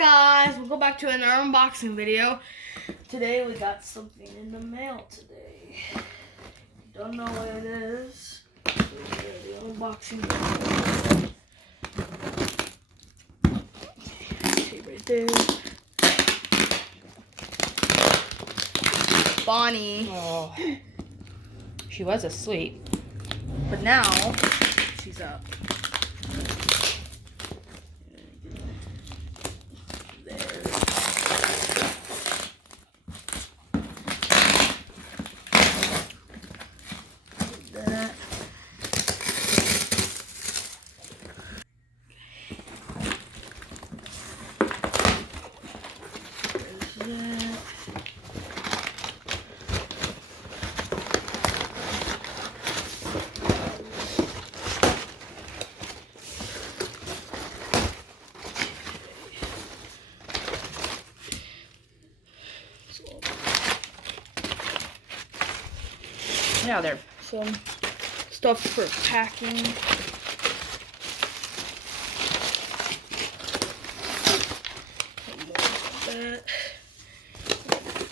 guys? We'll go back to another unboxing video. Today we got something in the mail today. Don't know what it is. The unboxing video. Okay, right there. Bonnie. Oh, she was asleep. But now she's up. Get out of there. Some stuff for packing. That.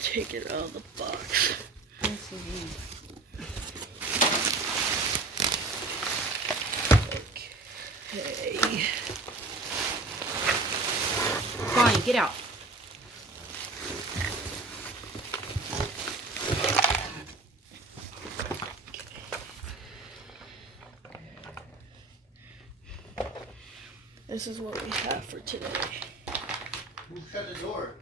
Take it out of the box. Okay. Bonnie, get out. This is what we have for today. Who shut the door?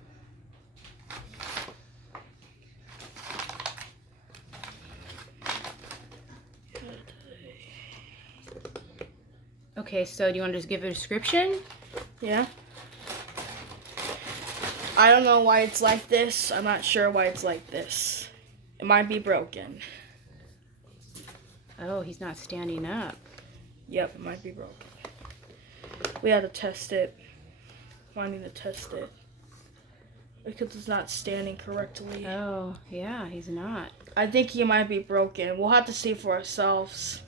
Okay, so do you want to just give a description? Yeah. I don't know why it's like this. I'm not sure why it's like this. It might be broken. Oh, he's not standing up. Yep, it might be broken. We had to test it. Finding to test it. Because it's not standing correctly. Oh, yeah, he's not. I think he might be broken. We'll have to see for ourselves.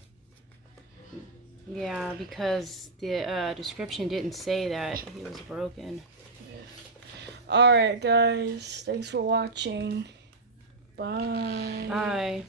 Yeah, because the description didn't say that he was broken. Alright, guys. Thanks for watching. Bye. Bye.